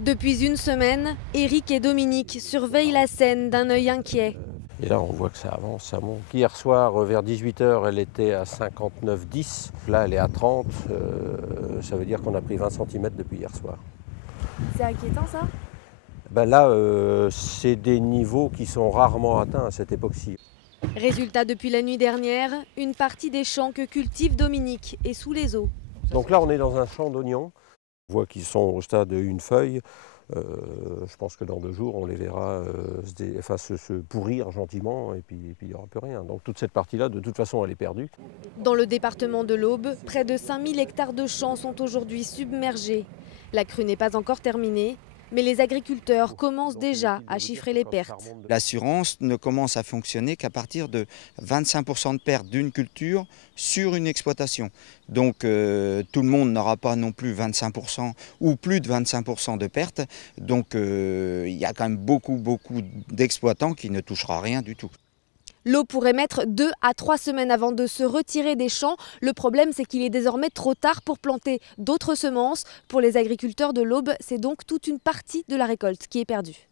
Depuis une semaine, Éric et Dominique surveillent la scène d'un œil inquiet. Et là, on voit que ça avance, ça monte. Hier soir, vers 18 h, elle était à 59,10. Là, elle est à 30. Ça veut dire qu'on a pris 20 cm depuis hier soir. C'est inquiétant ça? Ben là, c'est des niveaux qui sont rarement atteints à cette époque-ci. Résultat, depuis la nuit dernière, une partie des champs que cultive Dominique est sous les eaux. Donc là, on est dans un champ d'oignons. On voit qu'ils sont au stade d'une feuille. Je pense que dans 2 jours, on les verra se pourrir gentiment et puis il n'y aura plus rien. Donc toute cette partie-là, de toute façon, elle est perdue. Dans le département de l'Aube, près de 5000 hectares de champs sont aujourd'hui submergés. La crue n'est pas encore terminée, mais les agriculteurs commencent déjà à chiffrer les pertes. L'assurance ne commence à fonctionner qu'à partir de 25% de pertes d'une culture sur une exploitation. Donc tout le monde n'aura pas non plus 25% ou plus de 25% de pertes. Donc il y a quand même beaucoup d'exploitants qui ne touchera rien du tout. L'eau pourrait mettre 2 à 3 semaines avant de se retirer des champs. Le problème, c'est qu'il est désormais trop tard pour planter d'autres semences. Pour les agriculteurs de l'Aube, c'est donc toute une partie de la récolte qui est perdue.